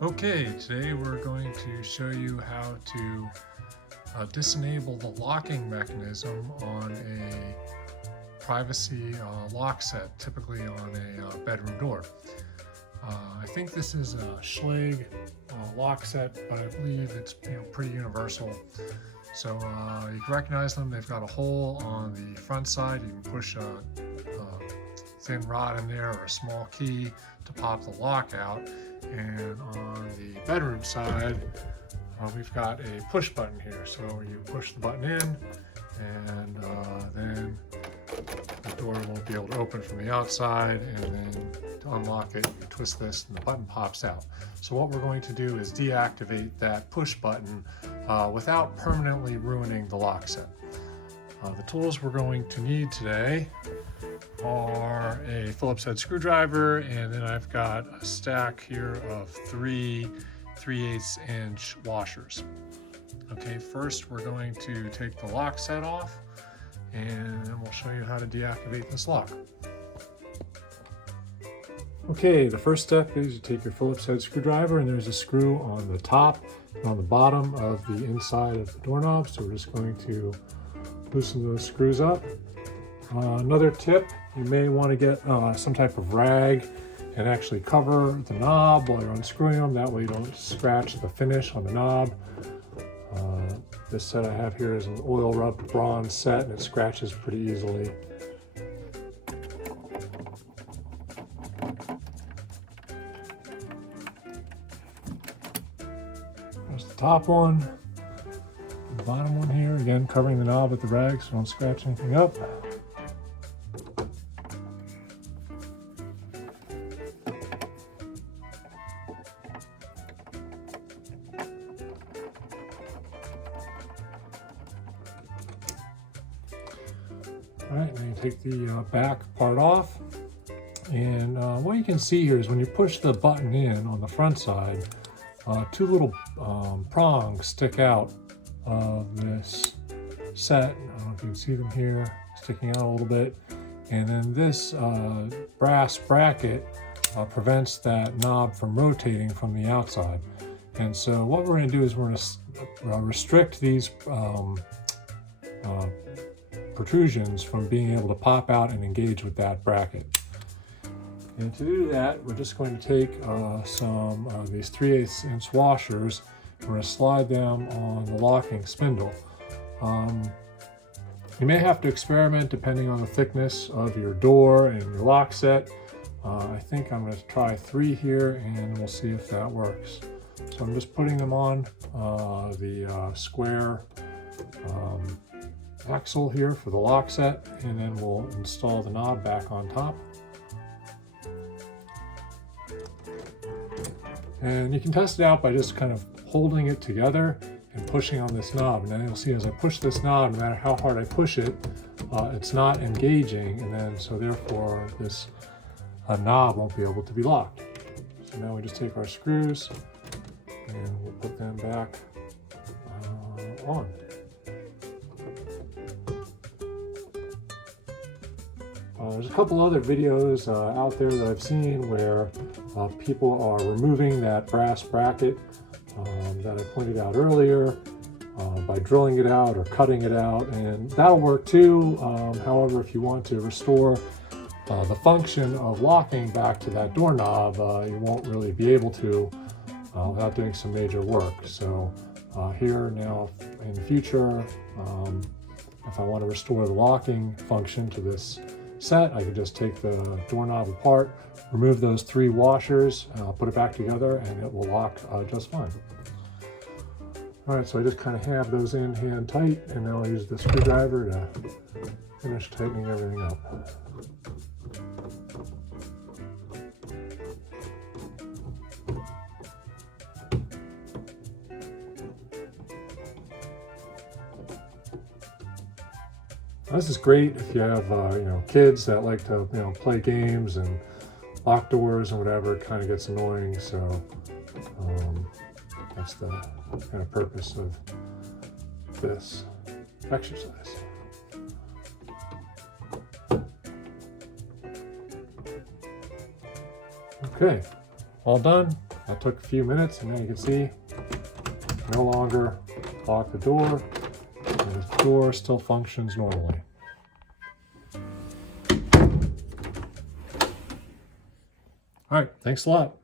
Okay, today we're going to show you how to disenable the locking mechanism on a privacy lock set, typically on a bedroom door. I think this is a Schlage lock set, but I believe it's pretty universal. So you can recognize them. They've got a hole on the front side. You can push a thin rod in there or a small key to pop the lock out. And on the bedroom side, we've got a push button here. So you push the button in, and then the door won't be able to open from the outside. And then to unlock it, you twist this and the button pops out. So what we're going to do is deactivate that push button without permanently ruining the lock set. The tools we're going to need today are a Phillips head screwdriver, and then I've got a stack here of three 3/8 inch washers. Okay, first we're going to take the lock set off, and then we'll show you how to deactivate this lock. Okay, the first step is you take your Phillips head screwdriver, and there's a screw on the top and on the bottom of the inside of the doorknob, so we're just going to loosen those screws up. Another tip, you may want to get some type of rag and actually cover the knob while you're unscrewing them. That way you don't scratch the finish on the knob. This set I have here is an oil rubbed bronze set, and it scratches pretty easily. There's the top one. The bottom one here, again covering the knob with the rag so don't scratch anything up. All right, now you take the back part off, and what you can see here is when you push the button in on the front side, two little prongs stick out of this set. I don't know if you can see them here, sticking out a little bit. And then this brass bracket prevents that knob from rotating from the outside. And so what we're going to do is we're going to restrict these protrusions from being able to pop out and engage with that bracket. And to do that, we're just going to take some of these 3/8 inch washers. We're going to slide them on the locking spindle. You may have to experiment depending on the thickness of your door and your lock set. I think I'm going to try 3 here, and we'll see if that works. So I'm just putting them on the square axle here for the lock set, and then we'll install the knob back on top. And you can test it out by just kind of holding it together and pushing on this knob. And then you'll see as I push this knob, no matter how hard I push it, it's not engaging, and then so therefore this knob won't be able to be locked. So now we just take our screws and we'll put them back on. There's a couple other videos out there that I've seen where people are removing that brass bracket that I pointed out earlier by drilling it out or cutting it out, and that'll work too. However, if you want to restore the function of locking back to that doorknob, you won't really be able to without doing some major work. So here now in the future, if I want to restore the locking function to this set, I can just take the doorknob apart, remove those 3 washers, put it back together, and it will lock just fine. All right, so I just kind of have those in hand tight, and now I'll use the screwdriver to finish tightening everything up. This is great if you have kids that like to play games and lock doors and whatever. It kind of gets annoying, so that's the kind of purpose of this exercise. Okay, all done. That took a few minutes, and now you can see no longer lock the door, and the door still functions normally. All right, thanks a lot.